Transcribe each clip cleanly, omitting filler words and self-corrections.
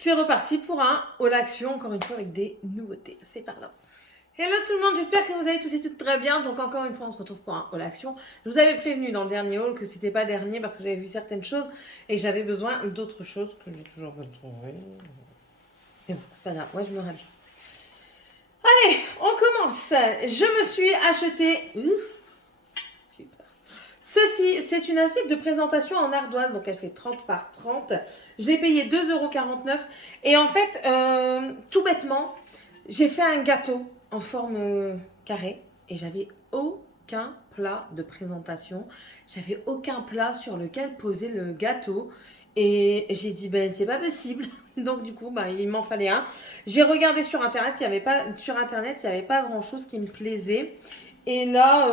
C'est reparti pour un haul action, encore une fois avec des nouveautés. C'est par là. Hello tout le monde, j'espère que vous allez tous et toutes très bien. Donc encore une fois, on se retrouve pour un haul action. Je vous avais prévenu dans le dernier haul que c'était pas dernier parce que j'avais vu certaines choses et que j'avais besoin d'autres choses que j'ai toujours pas trouvé. Mais bon, c'est pas grave, moi je me ravis. Allez, on commence. Je me suis acheté... Super. Ceci, c'est une assiette de présentation en ardoise, donc elle fait 30 par 30. Je l'ai payé 2,49 €. Et en fait, tout bêtement, j'ai fait un gâteau en forme carrée et j'avais aucun plat de présentation. J'avais aucun plat sur lequel poser le gâteau. Et j'ai dit, ben c'est pas possible. Donc du coup, ben, il m'en fallait un. J'ai regardé sur Internet, il n'y avait pas grand-chose qui me plaisait. Et là,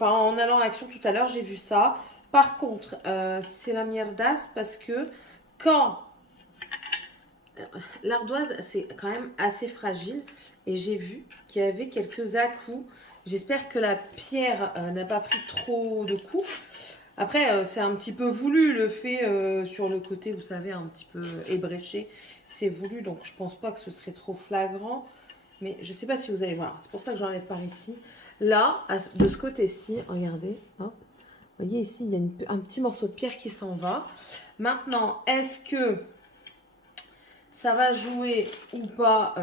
en allant à Action tout à l'heure, j'ai vu ça. Par contre, c'est la mierdasse parce que quand l'ardoise, c'est quand même assez fragile. Et j'ai vu qu'il y avait quelques à-coups. J'espère que la pierre n'a pas pris trop de coups. Après, c'est un petit peu voulu le fait sur le côté, vous savez, un petit peu ébréché. C'est voulu, donc je pense pas que ce serait trop flagrant. Mais je sais pas si vous allez voir. C'est pour ça que j'enlève par ici. Là, de ce côté-ci, regardez, hop. Vous voyez ici, il y a un petit morceau de pierre qui s'en va. Maintenant, est-ce que ça va jouer ou pas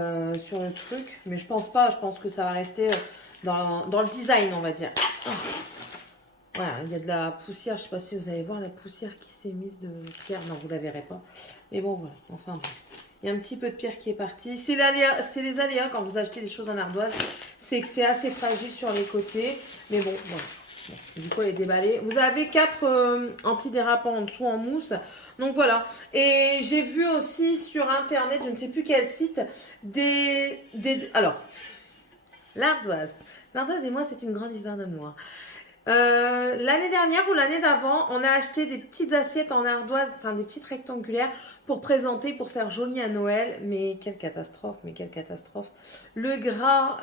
sur le truc? Mais je pense pas, je pense que ça va rester dans le design, on va dire. Voilà, il y a de la poussière, je sais pas si vous allez voir la poussière qui s'est mise de pierre. Non, vous la verrez pas. Mais bon, voilà, enfin bon. Il y a un petit peu de pierre qui est partie. C'est les aléas quand vous achetez des choses en ardoise. C'est que c'est assez fragile sur les côtés. Mais bon, voilà. Bon, du coup, elle est déballée. Vous avez 4 antidérapants en dessous en mousse. Donc voilà. Et j'ai vu aussi sur Internet, je ne sais plus quel site, alors, l'ardoise. L'ardoise et moi, c'est une grande histoire d'amour. L'année dernière ou l'année d'avant, on a acheté des petites assiettes en ardoise, enfin des petites rectangulaires pour présenter, pour faire joli à Noël. Mais quelle catastrophe, mais quelle catastrophe. Le gras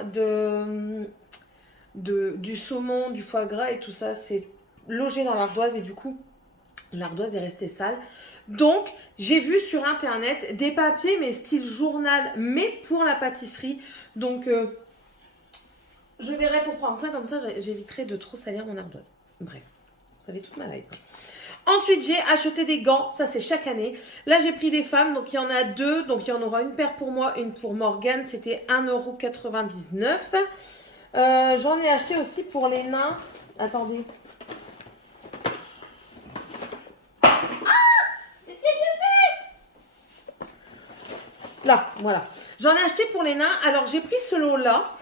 du saumon, du foie gras et tout ça, c'est logé dans l'ardoise et du coup, l'ardoise est restée sale. Donc, j'ai vu sur Internet des papiers, mais style journal, mais pour la pâtisserie. Donc, je verrai pour prendre ça, comme ça j'éviterai de trop salir mon ardoise. Bref, vous savez toute ma life. Ensuite, j'ai acheté des gants, ça c'est chaque année. Là, j'ai pris des femmes, donc il y en a 2. Donc il y en aura une paire pour moi, une pour Morgane. C'était 1,99 €. J'en ai acheté aussi pour les nains. Attendez. Là, voilà. J'en ai acheté pour les nains. Alors, j'ai pris ce lot-là.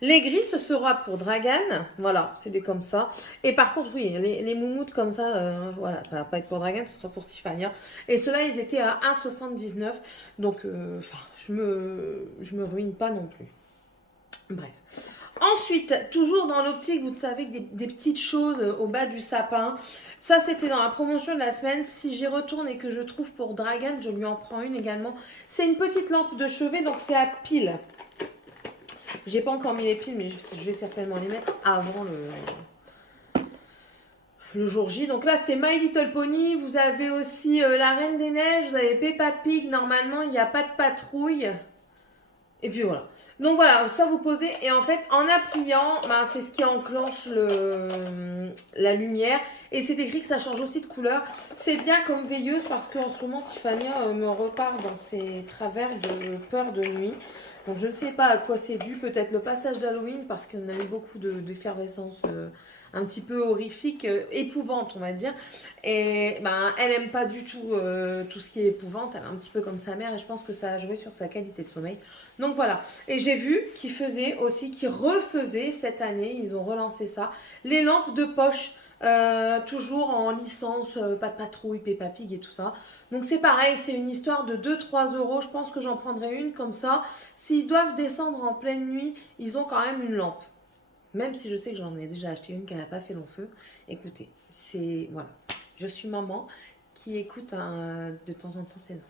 Les gris, ce sera pour Dragan. Voilà, c'est des comme ça. Et par contre, oui, les moumoutes comme ça, voilà, ça va pas être pour Dragan, ce sera pour Tiffania. Et ceux-là, ils étaient à 1,79 €. Donc, je me ruine pas non plus. Bref. Ensuite, toujours dans l'optique, vous savez, des petites choses au bas du sapin. Ça, c'était dans la promotion de la semaine. Si j'y retourne et que je trouve pour Dragan, je lui en prends une également. C'est une petite lampe de chevet, donc c'est à pile. J'ai pas encore mis les piles, mais je vais certainement les mettre avant le jour J. Donc là, c'est My Little Pony. Vous avez aussi la Reine des Neiges. Vous avez Peppa Pig. Normalement, il n'y a pas de patrouille. Et puis voilà. Donc voilà, ça vous posez. Et en fait, en appuyant, ben, c'est ce qui enclenche la lumière. Et c'est écrit que ça change aussi de couleur. C'est bien comme veilleuse parce qu'en ce moment, Tiffania me repart dans ses travers de peur de nuit. Donc je ne sais pas à quoi c'est dû, peut-être le passage d'Halloween parce qu'on a eu beaucoup d'effervescence un petit peu horrifique, épouvante on va dire. Et ben, elle aime pas du tout tout ce qui est épouvante, elle est un petit peu comme sa mère et je pense que ça a joué sur sa qualité de sommeil. Donc voilà, et j'ai vu qu'ils refaisaient cette année, ils ont relancé ça, les lampes de poche. Toujours en licence, pas de patrouille, Peppa Pig et tout ça. Donc c'est pareil, c'est une histoire de 2-3 €. Je pense que j'en prendrai une comme ça. S'ils doivent descendre en pleine nuit, ils ont quand même une lampe. Même si je sais que j'en ai déjà acheté une qui n'a pas fait long feu. Écoutez, c'est... Voilà. Je suis maman qui écoute de temps en temps ses enfants.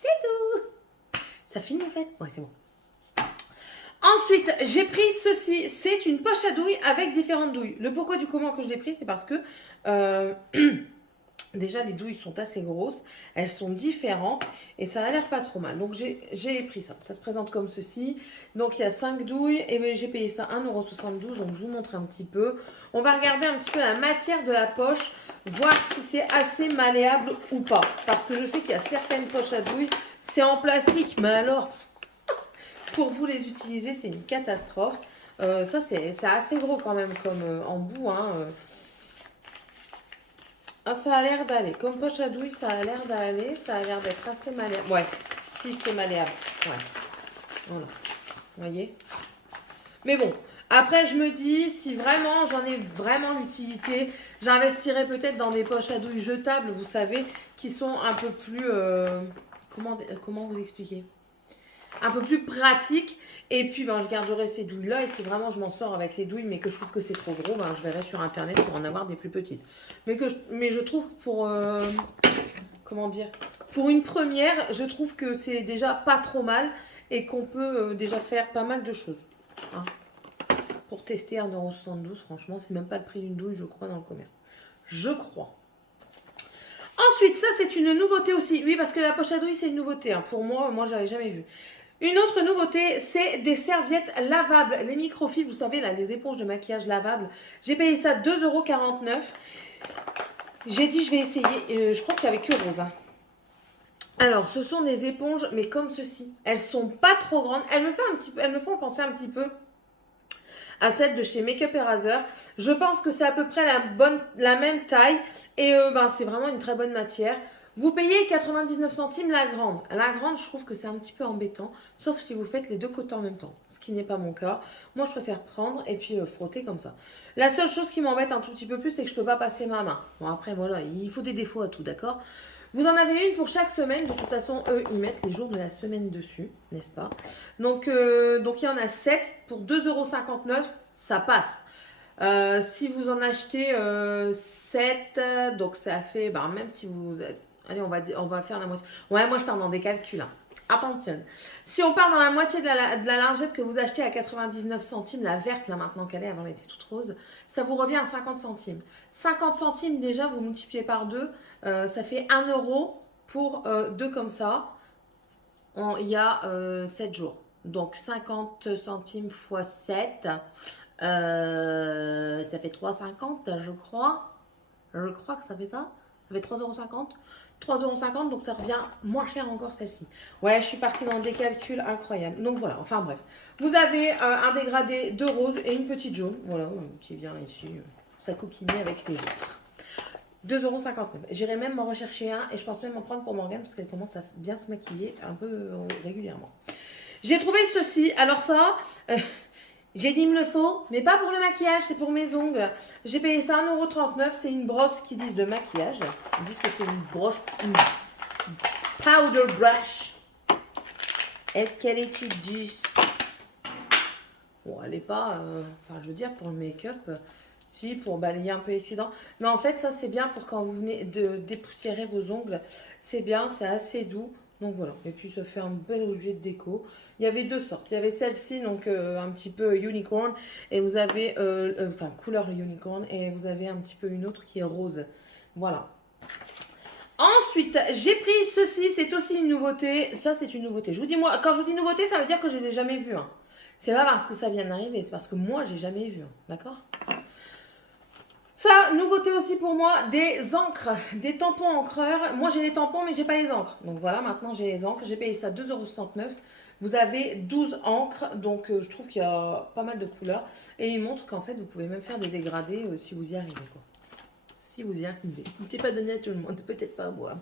Coucou. Ça finit en fait? Ouais, c'est bon. Ensuite, j'ai pris ceci. C'est une poche à douille avec différentes douilles. Le pourquoi du comment que je l'ai pris, c'est parce que Déjà, les douilles sont assez grosses, elles sont différentes et ça a l'air pas trop mal. Donc, j'ai pris ça. Ça se présente comme ceci. Donc, il y a 5 douilles et ben, j'ai payé ça 1,72 €. Donc, je vous montre un petit peu. On va regarder un petit peu la matière de la poche, voir si c'est assez malléable ou pas. Parce que je sais qu'il y a certaines poches à douilles, c'est en plastique, mais alors, pour vous les utiliser, c'est une catastrophe. Ça, c'est assez gros quand même comme embout, hein. Ah, ça a l'air d'aller. Comme poche à douille, ça a l'air d'aller. Ça a l'air d'être assez malléable. Ouais, si c'est malléable. Ouais. Voilà. Vous voyez? Mais bon, après, je me dis, si vraiment j'en ai vraiment l'utilité, j'investirais peut-être dans des poches à douille jetables, vous savez, qui sont un peu plus... comment vous expliquer? Un peu plus pratiques. Et puis, ben, je garderai ces douilles-là. Et si vraiment je m'en sors avec les douilles, mais que je trouve que c'est trop gros, ben, je verrai sur Internet pour en avoir des plus petites. Mais je trouve pour... comment dire? Pour une première, je trouve que c'est déjà pas trop mal. Et qu'on peut déjà faire pas mal de choses. Hein. Pour tester 1,72 €, franchement, c'est même pas le prix d'une douille, je crois, dans le commerce. Je crois. Ensuite, ça, c'est une nouveauté aussi. Oui, parce que la poche à douille, c'est une nouveauté. Hein. Pour moi, j'avais jamais vu. Une autre nouveauté, c'est des serviettes lavables. Les microfibres, vous savez, là, les éponges de maquillage lavables. J'ai payé ça 2,49 €. J'ai dit, je vais essayer. Je crois qu'il n'y avait que rose. Hein. Alors, ce sont des éponges, mais comme ceci. Elles sont pas trop grandes. Elles me font penser un petit peu à celle de chez Make Up Eraser. Je pense que c'est à peu près la même taille. Et ben, c'est vraiment une très bonne matière. Vous payez 99 centimes la grande. La grande, je trouve que c'est un petit peu embêtant, sauf si vous faites les deux côtés en même temps, ce qui n'est pas mon cas. Moi, je préfère prendre et puis frotter comme ça. La seule chose qui m'embête un tout petit peu plus, c'est que je ne peux pas passer ma main. Bon, après, voilà, il faut des défauts à tout, d'accord? Vous en avez une pour chaque semaine. De toute façon, eux, ils mettent les jours de la semaine dessus, n'est-ce pas? Donc, il y en a 7 pour 2,59 €. Ça passe. Si vous en achetez 7, donc ça fait, ben, même si vous êtes... Allez, on va faire la moitié. Ouais, moi, je pars dans des calculs. Hein. Attention. Si on part dans la moitié de la lingette que vous achetez à 99 centimes, la verte, là, maintenant qu'elle est, avant, elle était toute rose, ça vous revient à 50 centimes. 50 centimes, déjà, vous multipliez par 2, ça fait 1 € pour 2 comme ça. Il y a 7 jours. Donc, 50 centimes fois 7, ça fait 3,50, je crois. Je crois que ça fait ça. Ça fait 3,50 €. 3,50 €, donc ça revient moins cher encore celle-ci. Ouais, je suis partie dans des calculs incroyables. Donc voilà, enfin bref. Vous avez un dégradé de rose et une petite jaune, voilà, qui vient ici s'acoquiner avec les autres. 2,59 €. J'irai même m'en rechercher un et je pense même en prendre pour Morgane parce qu'elle commence à bien se maquiller un peu régulièrement. J'ai trouvé ceci. Alors ça, j'ai dit il me le faut, mais pas pour le maquillage, c'est pour mes ongles. J'ai payé ça 1,39 €. C'est une brosse qui disent de maquillage. Ils disent que c'est une broche, une powder brush. Est-ce qu'elle est douce? Bon, elle n'est pas, enfin je veux dire pour le make-up, si, pour balayer un peu l'excédent. Mais en fait, ça c'est bien pour quand vous venez de dépoussiérer vos ongles. C'est bien, c'est assez doux. Donc voilà, et puis ça fait un bel objet de déco. Il y avait deux sortes. Il y avait celle-ci, donc un petit peu unicorn, et vous avez, enfin couleur unicorn, et vous avez un petit peu une autre qui est rose. Voilà. Ensuite, j'ai pris ceci, c'est aussi une nouveauté. Ça, c'est une nouveauté. Je vous dis, moi, quand je vous dis nouveauté, ça veut dire que je ne les ai jamais vus. Hein. C'est pas parce que ça vient d'arriver, c'est parce que moi, j'ai jamais vu. Hein. D'accord? Ça, nouveauté aussi pour moi, des encres, des tampons encreurs. Moi, j'ai les tampons, mais j'ai pas les encres. Donc voilà, maintenant, j'ai les encres. J'ai payé ça 2,69 €. Vous avez 12 encres, donc je trouve qu'il y a pas mal de couleurs. Et il montre qu'en fait, vous pouvez même faire des dégradés si vous y arrivez. Quoi. Si vous y arrivez. C'est pas donné à tout le monde, peut-être pas à moi.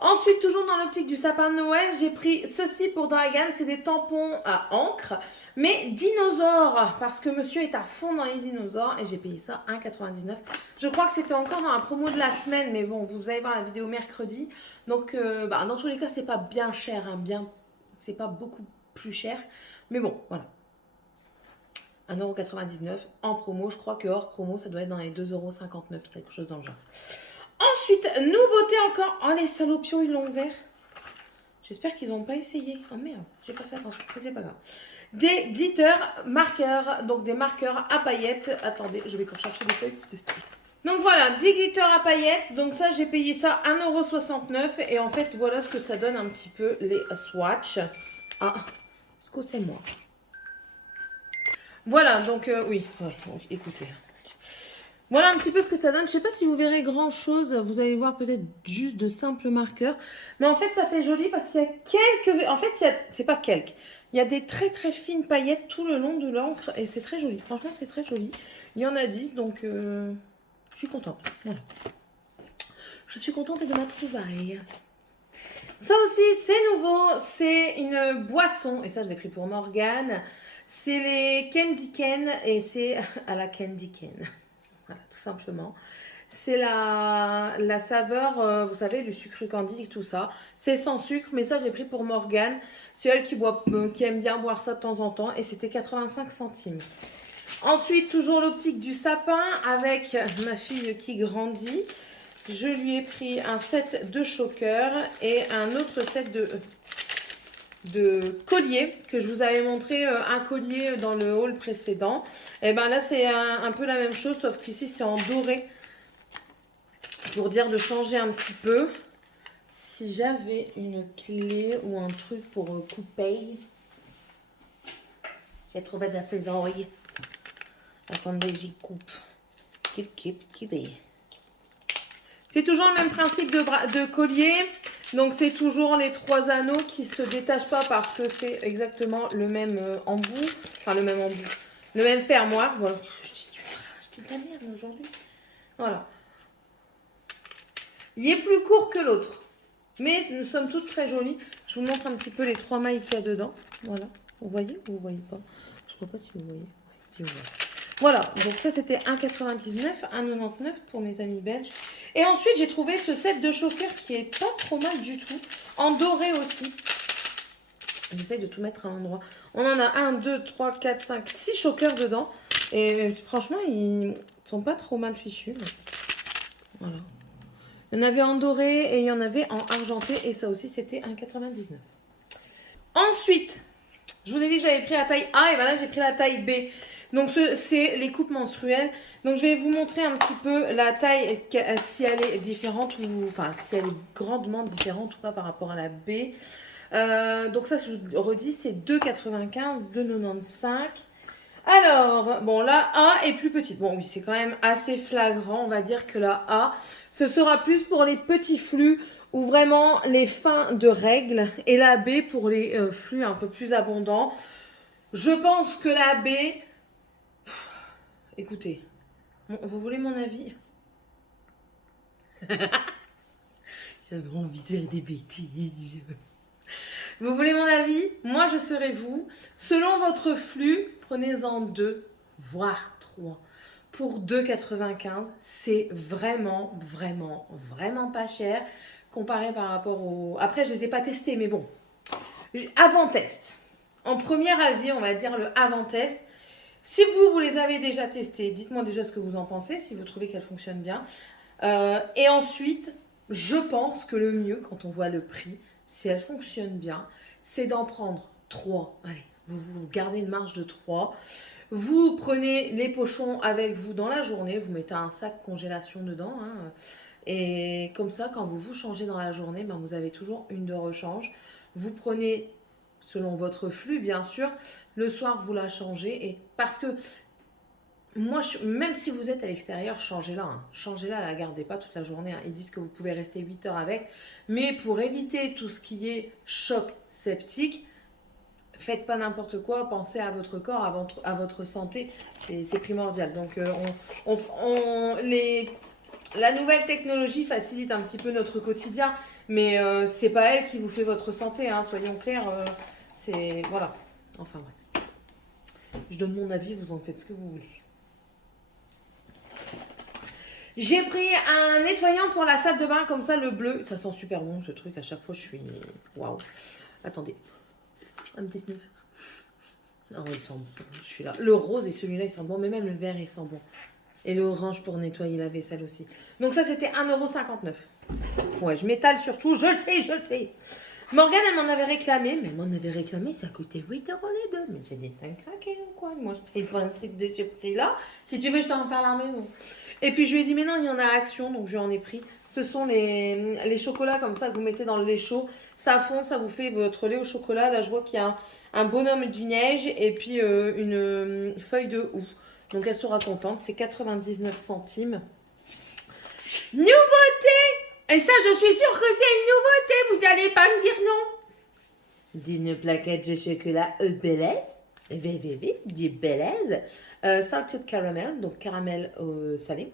Ensuite, toujours dans l'optique du sapin de Noël, j'ai pris ceci pour Dragan. C'est des tampons à encre, mais dinosaures, parce que monsieur est à fond dans les dinosaures. Et j'ai payé ça 1,99 €. Je crois que c'était encore dans la promo de la semaine, mais bon, vous allez voir la vidéo mercredi. Donc, dans tous les cas, c'est pas bien cher, hein, c'est pas beaucoup plus cher. Mais bon, voilà. 1,99 € en promo. Je crois que hors promo, ça doit être dans les 2,59 €, quelque chose dans le genre. Ensuite, nouveauté encore. Oh, les salopios, ils l'ont ouvert. J'espère qu'ils n'ont pas essayé. Oh merde, j'ai pas fait attention. Mais c'est pas grave. Des glitter marqueurs, donc des marqueurs à paillettes. Attendez, je vais chercher des feuilles pour tester. Donc voilà, des glitters à paillettes. Donc ça, j'ai payé ça 1,69 €. Et en fait, voilà ce que ça donne un petit peu les swatchs. Ah, ce que c'est moi. Voilà, donc oui, écoutez. Voilà un petit peu ce que ça donne. Je sais pas si vous verrez grand chose. Vous allez voir peut-être juste de simples marqueurs. Mais en fait, ça fait joli parce qu'il y a quelques... En fait, c'est pas quelques. Il y a des très très fines paillettes tout le long de l'encre. Et c'est très joli. Franchement, c'est très joli. Il y en a 10, donc je suis contente. Voilà. Je suis contente de ma trouvaille. Ça aussi, c'est nouveau. C'est une boisson. Et ça, je l'ai pris pour Morgane. C'est les Candy Cane. Et c'est à la Candy Cane. Voilà, tout simplement. C'est la saveur, vous savez, du sucre candy, tout ça. C'est sans sucre, mais ça, je l'ai pris pour Morgane. C'est elle qui aime bien boire ça de temps en temps. Et c'était 85 centimes. Ensuite, toujours l'optique du sapin avec ma fille qui grandit. Je lui ai pris un set de chokers et un autre set de colliers que je vous avais montré un collier dans le haul précédent. Et ben là, c'est un peu la même chose, sauf qu'ici, c'est en doré. Pour dire de changer un petit peu. Si j'avais une clé ou un truc pour couper, j'ai trouvé dans ses oreilles. Attendez, j'y coupe. C'est toujours le même principe de collier. Donc, c'est toujours les 3 anneaux qui ne se détachent pas parce que c'est exactement le même embout. Enfin, le même embout. Le même fermoir. Voilà. Je dis de la merde aujourd'hui. Voilà. Il est plus court que l'autre. Mais nous sommes toutes très jolies. Je vous montre un petit peu les 3 mailles qu'il y a dedans. Voilà. Vous voyez ou vous voyez pas? Je ne sais pas si vous voyez. Ouais, si vous voyez. Voilà, donc ça c'était 1,99, 1,99 pour mes amis belges. Et ensuite j'ai trouvé ce set de chokers qui est pas trop mal du tout. En doré aussi. J'essaye de tout mettre à l'endroit. On en a 1, 2, 3, 4, 5, 6 chokers dedans. Et franchement, ils sont pas trop mal fichus. Voilà. Il y en avait en doré et il y en avait en argenté. Et ça aussi c'était 1,99. Ensuite, je vous ai dit que j'avais pris la taille A et ben là j'ai pris la taille B. Donc, c'est les coupes menstruelles. Donc, je vais vous montrer un petit peu la taille, si elle est différente ou... Enfin, si elle est grandement différente ou pas par rapport à la B. Donc, ça, je vous redis, c'est 2,95, 2,95. Alors, bon, la A est plus petite. Bon, oui, c'est quand même assez flagrant. On va dire que la A, ce sera plus pour les petits flux ou vraiment les fins de règles. Et la B pour les flux un peu plus abondants. Je pense que la B... Écoutez, vous voulez mon avis? J'avais envie de dire des bêtises. Vous voulez mon avis? Moi, je serai vous. Selon votre flux, prenez-en 2, voire 3. Pour 2,95, c'est vraiment, vraiment, vraiment pas cher comparé par rapport au... Après, je les ai pas testés, mais bon. Avant test. En premier avis, on va dire le avant test. Si vous les avez déjà testés, dites-moi déjà ce que vous en pensez, si vous trouvez qu'elles fonctionnent bien. Et ensuite, je pense que le mieux, quand on voit le prix, si elles fonctionnent bien, c'est d'en prendre 3. Allez, vous gardez une marge de 3. Vous prenez les pochons avec vous dans la journée, vous mettez un sac congélation dedans. Et comme ça, quand vous changez dans la journée, ben, vous avez toujours une de rechange. Vous prenez... selon votre flux, bien sûr. Le soir, vous la changez. Et parce que moi, même si vous êtes à l'extérieur, changez-la. Changez-la, la gardez pas toute la journée. Ils disent que vous pouvez rester 8 heures avec. Mais pour éviter tout ce qui est choc septique, faites pas n'importe quoi. Pensez à votre corps, à votre santé. C'est primordial. Donc, la nouvelle technologie facilite un petit peu notre quotidien. Mais c'est pas elle qui vous fait votre santé. Soyons clairs. C'est... Voilà. Enfin, bref. Je donne mon avis, vous en faites ce que vous voulez. J'ai pris un nettoyant pour la salle de bain, comme ça, le bleu. Ça sent super bon, ce truc. À chaque fois, je suis... Waouh. Attendez. Un petit sniff. Non, il sent bon, celui-là. Le rose et celui-là, ils sentent bon. Mais même le vert, il sent bon. Et l'orange pour nettoyer la vaisselle aussi. Donc ça, c'était 1,59 €. Ouais, je m'étale surtout. Je le sais. Morgane, elle m'en avait réclamé, mais elle m'en avait réclamé, ça coûtait 8 € les deux. Mais j'ai dit, t'as craqué ou quoi? Moi, je paye pas un truc de ce prix-là. Si tu veux, je t'en fais à la maison. Et puis je lui ai dit, mais non, il y en a à Action, donc je lui en ai pris. Ce sont les chocolats comme ça que vous mettez dans le lait chaud. Ça fond, ça vous fait votre lait au chocolat. Là, je vois qu'il y a un bonhomme du neige et puis une feuille de houx. Donc elle sera contente. C'est 99 centimes. Nouveauté! Et ça, je suis sûre que c'est une nouveauté. Vous n'allez pas me dire non. D'une plaquette de chocolat Belaise. VVV, dit Belaise. Salted caramel, donc caramel salé.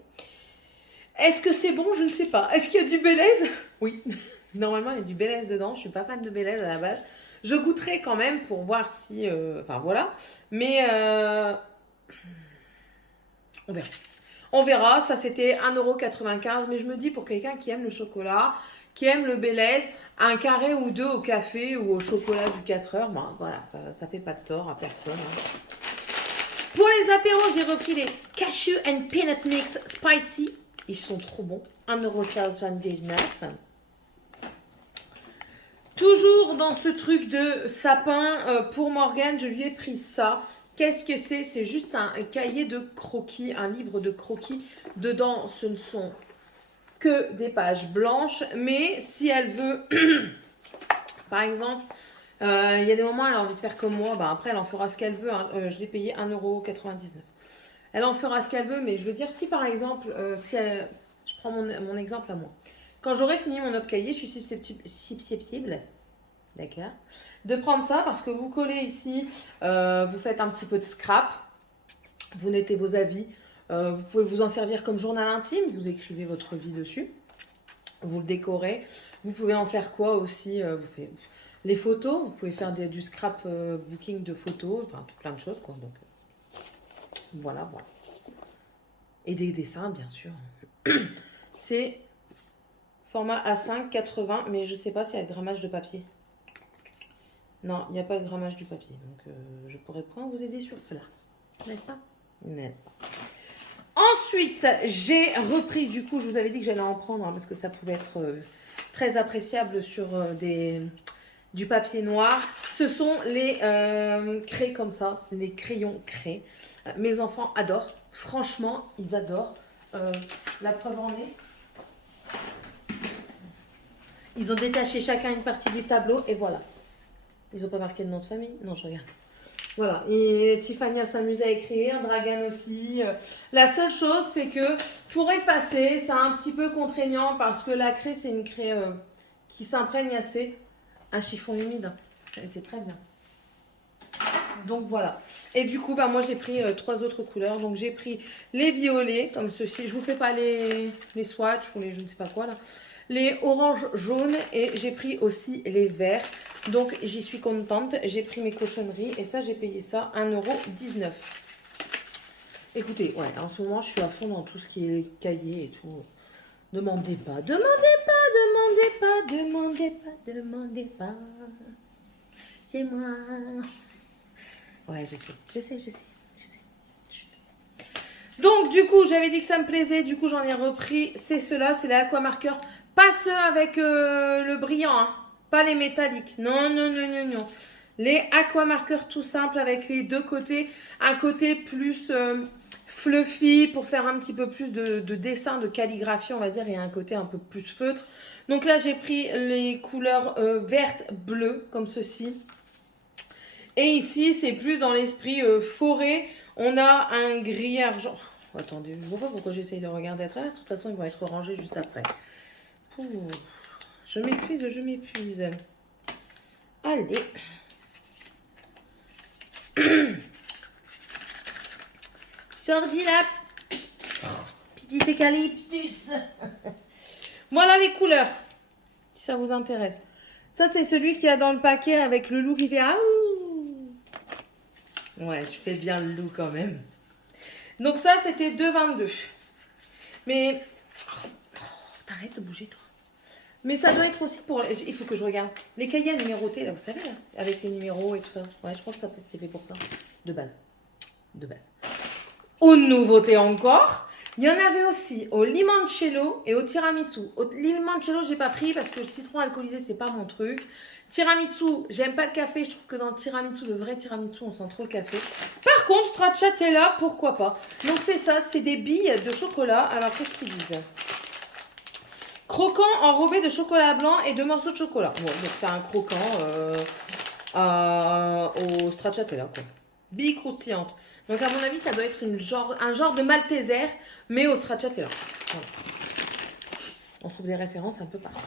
Est-ce que c'est bon? Je ne sais pas. Est-ce qu'il y a du Belaise? Oui. Normalement, il y a du Belaise dedans. Je ne suis pas fan de Belaise à la base. Je goûterai quand même pour voir si... Enfin, voilà. Mais... On verra. On verra. Ça, c'était 1,95 €. Mais je me dis, pour quelqu'un qui aime le chocolat, qui aime le Belaise, un carré ou deux au café ou au chocolat du 4 heures, ben, voilà, ça fait pas de tort à personne. Hein. Pour les apéros, j'ai repris les Cashew and Peanut Mix Spicy. Ils sont trop bons. 1,79 €. Toujours dans ce truc de sapin, pour Morgane, je lui ai pris ça. Qu'est-ce que c'est? C'est juste un cahier de croquis, un livre de croquis. Dedans, ce ne sont que des pages blanches. Mais si elle veut, par exemple, il y a des moments où elle a envie de faire comme moi. Ben après, elle en fera ce qu'elle veut. Hein. Je l'ai payé 1,99 €. Elle en fera ce qu'elle veut. Mais je veux dire, si par exemple, je prends mon exemple à moi. Quand j'aurai fini mon autre cahier, je suis susceptible, d'accord, de prendre ça parce que vous collez ici, vous faites un petit peu de scrap, vous notez vos avis, vous pouvez vous en servir comme journal intime, vous écrivez votre vie dessus, vous le décorez, vous pouvez en faire quoi aussi, vous faites les photos, vous pouvez faire du scrap booking de photos, enfin tout plein de choses quoi, donc voilà. Et des dessins bien sûr. C'est format A5, 80, mais je ne sais pas s'il y a le grammage de papier. Non, il n'y a pas le grammage du papier, donc je ne pourrais point vous aider sur cela. N'est-ce pas? N'est-ce pas? Ensuite, j'ai repris, du coup, je vous avais dit que j'allais en prendre, hein, parce que ça pouvait être très appréciable sur du papier noir. Ce sont les craies comme ça, les crayons craies. Mes enfants adorent, franchement, ils adorent. La preuve en est. Ils ont détaché chacun une partie du tableau et voilà. Ils n'ont pas marqué de nom de famille? Non, je regarde. Voilà. Et Tiffany s'amuse à écrire, Dragan aussi. La seule chose, c'est que pour effacer, c'est un petit peu contraignant parce que la craie, c'est une craie qui s'imprègne assez. Un chiffon humide. Et c'est très bien. Donc voilà. Et du coup, bah, moi, j'ai pris 3 autres couleurs. Donc j'ai pris les violets, comme ceci. Je vous fais pas les swatchs ou les je ne sais pas quoi là. Les oranges jaunes et j'ai pris aussi les verts. Donc j'y suis contente. J'ai pris mes cochonneries et ça j'ai payé ça 1,19 €. Écoutez, ouais, en ce moment je suis à fond dans tout ce qui est cahier et tout. Demandez pas, demandez pas. C'est moi. Ouais, je sais. Donc du coup j'avais dit que ça me plaisait. Du coup j'en ai repris. C'est ceux-là, c'est les aquamarqueurs. Pas ceux avec le brillant, hein. Pas les métalliques. Non. Les aquamarqueurs tout simples avec les deux côtés. Un côté plus fluffy pour faire un petit peu plus de dessin, de calligraphie, on va dire. Et un côté un peu plus feutre. Donc là, j'ai pris les couleurs vertes, bleues, comme ceci. Et ici, c'est plus dans l'esprit forêt. On a un gris argent. Attendez, je ne vois pas pourquoi j'essaye de regarder à travers. De toute façon, ils vont être rangés juste après. Ouh, je m'épuise. Allez. Sordi là. Petit eucalyptus. Voilà les couleurs. Si ça vous intéresse. Ça, c'est celui qu'il y a dans le paquet avec le loup qui fait aouh. Ouais, je fais bien le loup quand même. Donc ça, c'était 2,22. Mais... t'arrêtes de bouger, toi. Mais ça doit être aussi pour... Il faut que je regarde. Les cahiers numérotés, là, vous savez, là, avec les numéros et tout ça. Ouais, je crois que ça peut être fait pour ça. De base. Une nouveauté encore. Il y en avait aussi au limoncello et au tiramisu. Au limoncello, j'ai pas pris parce que le citron alcoolisé, c'est pas mon truc. Tiramisu, j'aime pas le café. Je trouve que dans le tiramisu, le vrai tiramisu, on sent trop le café. Par contre, stracciatella, pourquoi pas. Donc c'est ça, c'est des billes de chocolat. Alors qu'est-ce qu'ils disent? Croquant enrobé de chocolat blanc et 2 morceaux de chocolat. Bon, donc c'est un croquant au stracciatella, quoi. Billes croustillantes. Donc à mon avis, ça doit être un genre de Malteser, mais au stracciatella. Voilà. On trouve des références un peu partout.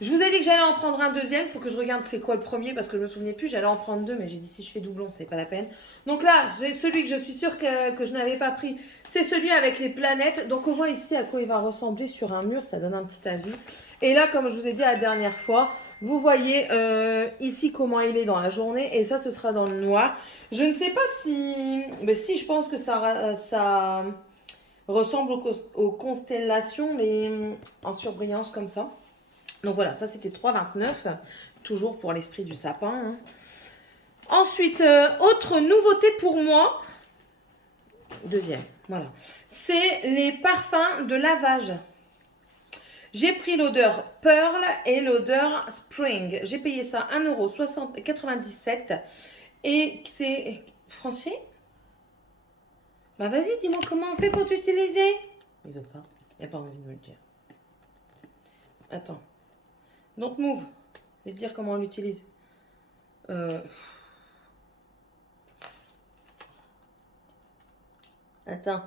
Je vous ai dit que j'allais en prendre un deuxième. Il faut que je regarde c'est quoi le premier parce que je ne me souvenais plus. J'allais en prendre 2, mais j'ai dit si je fais doublon, c'est pas la peine. Donc là, celui que je suis sûre que je n'avais pas pris, c'est celui avec les planètes. Donc on voit ici à quoi il va ressembler sur un mur. Ça donne un petit avis. Et là, comme je vous ai dit la dernière fois, vous voyez ici comment il est dans la journée. Et ça, ce sera dans le noir. Je ne sais pas si... Mais si, je pense que ça ressemble aux constellations, mais en surbrillance comme ça. Donc voilà, ça c'était 3,29, toujours pour l'esprit du sapin. Hein. Ensuite, autre nouveauté pour moi, deuxième, voilà, c'est les parfums de lavage. J'ai pris l'odeur Pearl et l'odeur Spring. J'ai payé ça 1,97 € et c'est français. Bah vas-y, dis-moi comment on fait pour t'utiliser. Il veut pas, il n'a pas envie de me le dire. Attends. Don't move. Je vais te dire comment on l'utilise. Attends.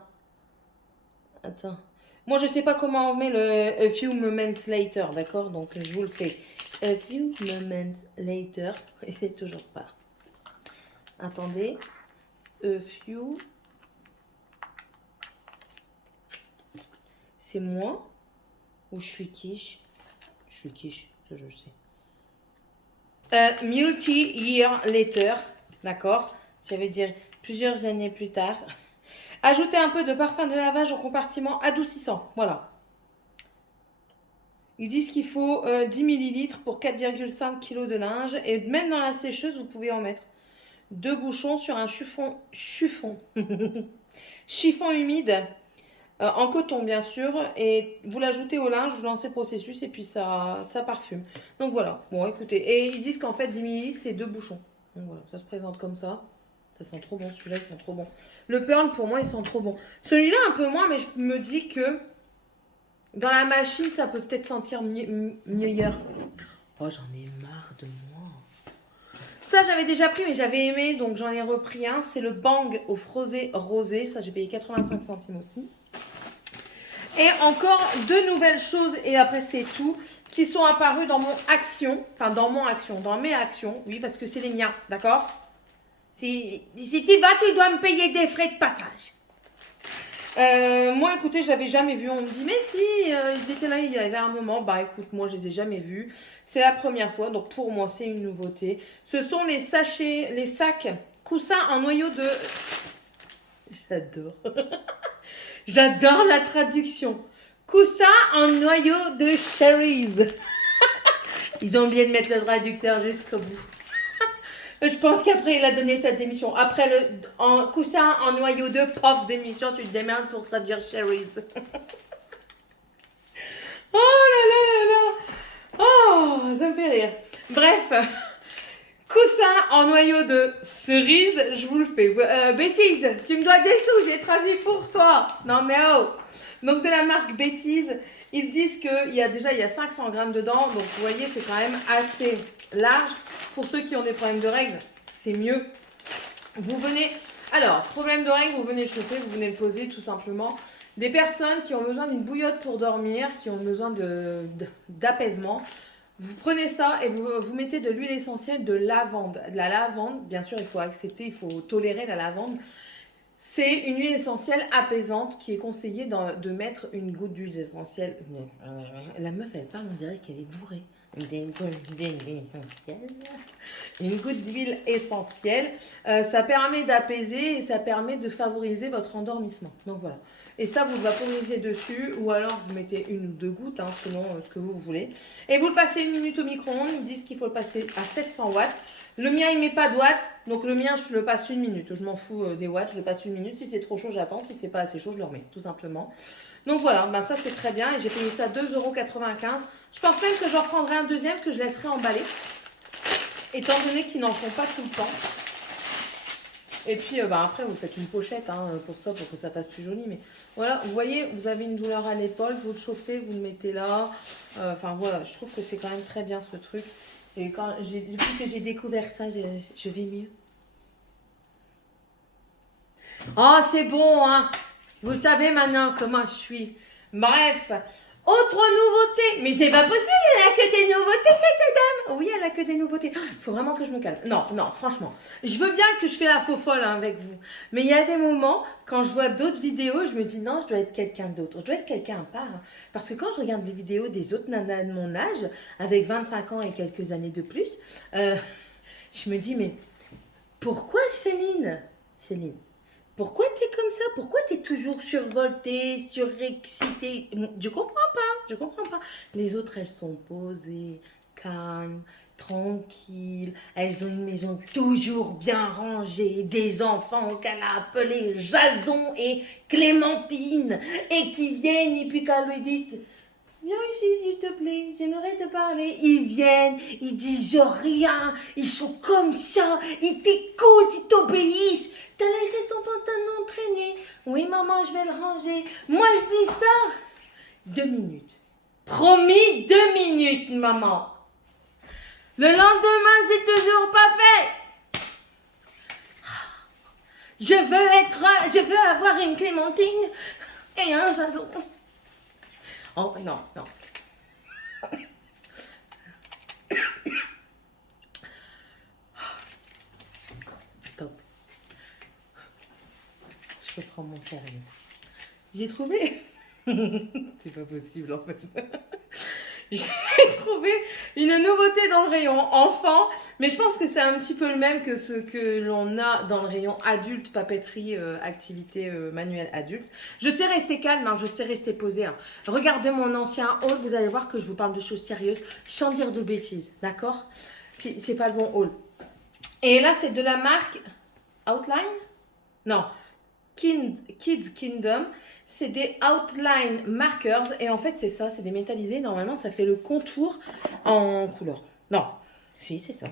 Moi, je sais pas comment on met le a few moments later, d'accord? Donc, je vous le fais. A few moments later. Il fait toujours pas. Attendez. A few. C'est moi ou je suis quiche? Je suis quiche. Je sais. Multi-year later, d'accord? Ça veut dire plusieurs années plus tard. Ajoutez un peu de parfum de lavage au compartiment adoucissant. Voilà. Ils disent qu'il faut 10 ml pour 4,5 kg de linge. Et même dans la sécheuse, vous pouvez en mettre 2 bouchons sur un chiffon humide. En coton bien sûr, et vous l'ajoutez au linge, vous lancez le processus et puis ça parfume. Donc voilà, bon écoutez, et ils disent qu'en fait 10 ml c'est 2 bouchons. Donc voilà, ça se présente comme ça. Ça sent trop bon, celui-là il sent trop bon. Le Pearl pour moi il sent trop bon. Celui-là un peu moins, mais je me dis que dans la machine ça peut peut-être sentir meilleur. Oh j'en ai marre de moi. Ça j'avais déjà pris mais j'avais aimé, donc j'en ai repris un. C'est le Bang au Frosé Rosé, ça j'ai payé 85 centimes aussi. Et encore 2 nouvelles choses, et après c'est tout, qui sont apparues dans mon action, enfin dans mes actions, oui, parce que c'est les miens, d'accord? Si tu vas, tu dois me payer des frais de passage. Moi, écoutez, je l'avais jamais vu. On me dit, mais si, ils étaient là, il y avait un moment. Bah, écoute, moi, je les ai jamais vus. C'est la première fois, donc pour moi, c'est une nouveauté. Ce sont les sachets, les sacs coussins en noyau de... J'adore. J'adore la traduction. Coussin en noyau de cherries. Ils ont oublié de mettre le traducteur jusqu'au bout. Je pense qu'après, il a donné cette démission. Après en coussin en noyau de prof d'émission, tu te démerdes pour traduire cherries. Oh là là là là. Oh, ça me fait rire. Bref. Coussin en noyau de cerise, je vous le fais. Bêtise, tu me dois des sous, j'ai traduit pour toi. Non mais oh. Donc de la marque Bêtise, ils disent qu'il y a 500 grammes dedans. Donc vous voyez, c'est quand même assez large. Pour ceux qui ont des problèmes de règles, c'est mieux. Vous venez... Alors, problème de règles, vous venez le chauffer, vous venez le poser tout simplement. Des personnes qui ont besoin d'une bouillotte pour dormir, qui ont besoin d'apaisement. Vous prenez ça et vous mettez de l'huile essentielle de lavande. De la lavande, bien sûr, il faut accepter, il faut tolérer la lavande. C'est une huile essentielle apaisante qui est conseillé de mettre une goutte d'huile essentielle. La meuf, elle parle, on dirait qu'elle est bourrée. Une goutte d'huile essentielle. Ça permet d'apaiser et ça permet de favoriser votre endormissement. Donc voilà. Et ça, vous le vaporisez dessus ou alors vous mettez 1 ou 2 gouttes, hein, selon ce que vous voulez. Et vous le passez 1 minute au micro-ondes. Ils disent qu'il faut le passer à 700 watts. Le mien, il ne met pas de watts. Donc le mien, je le passe 1 minute. Je m'en fous des watts. Je le passe 1 minute. Si c'est trop chaud, j'attends. Si c'est pas assez chaud, je le remets, tout simplement. Donc voilà, ben ça c'est très bien. Et j'ai payé ça 2,95 €. Je pense même que j'en prendrai un deuxième que je laisserai emballer. Étant donné qu'ils n'en font pas tout le temps. Et puis après, vous faites une pochette pour ça, pour que ça passe plus joli. Mais voilà, vous voyez, vous avez une douleur à l'épaule, vous le chauffez, vous le mettez là. Enfin voilà, je trouve que c'est quand même très bien ce truc. Et depuis que j'ai découvert ça, je vais mieux. Oh, c'est bon, hein. Vous savez maintenant comment je suis. Bref, autre nouveauté. Mais c'est pas possible, elle a que des nouveautés, cette dame. Oui, elle a que des nouveautés. Il faut vraiment que je me calme. Non, non, franchement. Je veux bien que je fais la faux folle avec vous. Mais il y a des moments, quand je vois d'autres vidéos, je me dis non, je dois être quelqu'un d'autre. Je dois être quelqu'un à part. Parce que quand je regarde les vidéos des autres nanas de mon âge, avec 25 ans et quelques années de plus, je me dis, mais pourquoi Céline, pourquoi t'es comme ça? Pourquoi t'es toujours survoltée, surexcitée? Je comprends pas. Les autres, elles sont posées, calmes, tranquilles. Elles ont une maison toujours bien rangée, des enfants qu'elle a appelés Jason et Clémentine, et qui viennent, et puis qu'elle lui dit... Viens ici, s'il te plaît, j'aimerais te parler. Ils viennent, ils disent rien, ils sont comme ça, ils t'écoutent, ils t'obéissent. T'as laissé ton pantalon traîner. Oui, maman, je vais le ranger. Moi, je dis ça. 2 minutes. Promis, 2 minutes, maman. Le lendemain, c'est toujours pas fait. Je veux avoir une Clémentine et un Jason. Oh non, non. Stop. Je reprends mon sérieux. J'ai trouvé. C'est pas possible en fait. J'ai trouvé une nouveauté dans le rayon enfant, mais je pense que c'est un petit peu le même que ce que l'on a dans le rayon adulte, papeterie, activité manuelle adulte. Je sais rester calme, je sais rester posée. Regardez mon ancien haul, vous allez voir que je vous parle de choses sérieuses, sans dire de bêtises, d'accord? C'est pas le bon haul. Et là, c'est de la marque Outline? Non, Kids Kingdom. C'est des outline markers et en fait c'est ça, c'est des métallisés. Normalement ça fait le contour en couleur. Non, si c'est ça.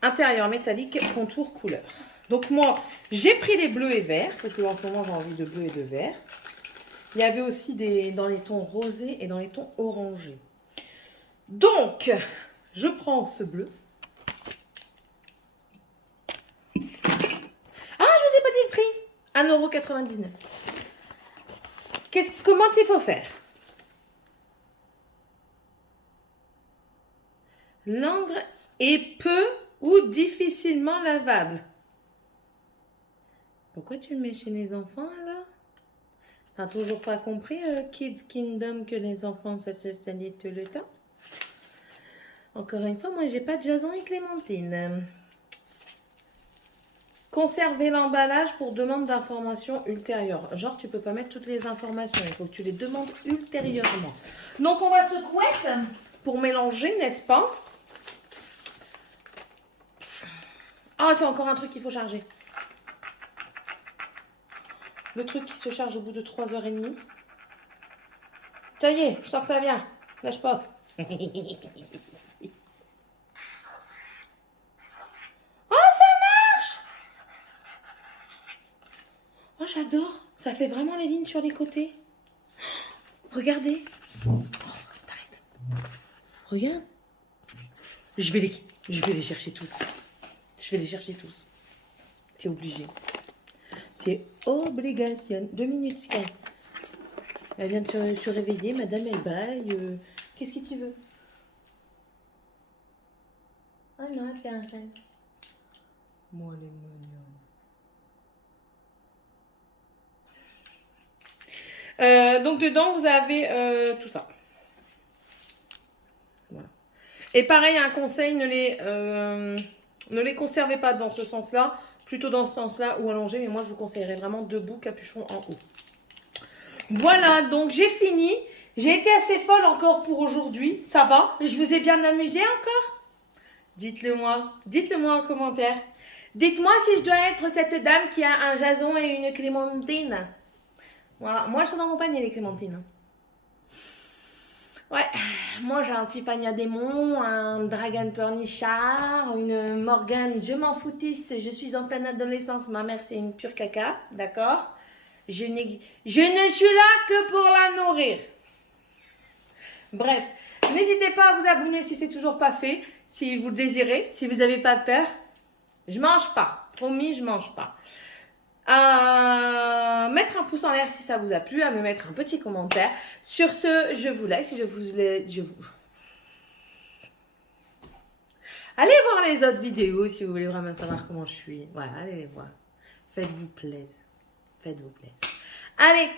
Intérieur métallique, contour couleur. Donc moi j'ai pris les bleus et verts parce que en ce moment j'ai envie de bleu et de vert. Il y avait aussi dans les tons rosés et dans les tons orangés. Donc je prends ce bleu. Ah, je vous ai pas dit le prix. 1,99 €. Comment il faut faire? L'encre est peu ou difficilement lavable. Pourquoi tu le mets chez les enfants alors? T'as toujours pas compris, Kids Kingdom, que les enfants, ça se salit tout le temps? Encore une fois, moi, j'ai pas de Jason et Clémentine. Conserver l'emballage pour demande d'informations ultérieures. Genre, tu peux pas mettre toutes les informations. Il faut que tu les demandes ultérieurement. Donc, on va se couette pour mélanger, n'est-ce pas? Ah, c'est encore un truc qu'il faut charger. Le truc qui se charge au bout de 3h30. Ça y est, je sens que ça vient. Lâche pas. Oh, j'adore. Ça fait vraiment les lignes sur les côtés. Regardez. Oh, arrête. Regarde. Je vais les chercher tous. Je vais les chercher tous. C'est obligé. C'est obligation. 2 minutes, Sky. Elle vient de se réveiller. Madame, elle baille. Qu'est-ce que tu veux? Ah non, elle fait un rêve. Moi, les mignonnes. Donc dedans vous avez tout ça. Voilà. Et pareil, un conseil, ne les conservez pas dans ce sens-là, plutôt dans ce sens-là ou allongé, mais moi je vous conseillerais vraiment debout, capuchon en haut. Voilà, donc j'ai fini. J'ai été assez folle encore pour aujourd'hui. Ça va? Je vous ai bien amusé encore? Dites-le moi. Dites-le moi en commentaire. Dites-moi si je dois être cette dame qui a un Jason et une Clémentine. Voilà, moi, elles sont dans mon panier, les clémentines. Ouais, moi j'ai un Tiffania Démon, un Dragon Pernichard, une Morgane, je m'en foutiste, je suis en pleine adolescence, ma mère c'est une pure caca, d'accord? Je ne suis là que pour la nourrir. Bref, n'hésitez pas à vous abonner si c'est toujours pas fait, si vous le désirez, si vous n'avez pas peur. Je mange pas, promis, je mange pas. À mettre un pouce en l'air si ça vous a plu, à me mettre un petit commentaire. Sur ce, je vous laisse, Allez voir les autres vidéos si vous voulez vraiment savoir comment je suis. Voilà, allez les voir. Faites-vous plaisir. Faites-vous plaisir. Allez,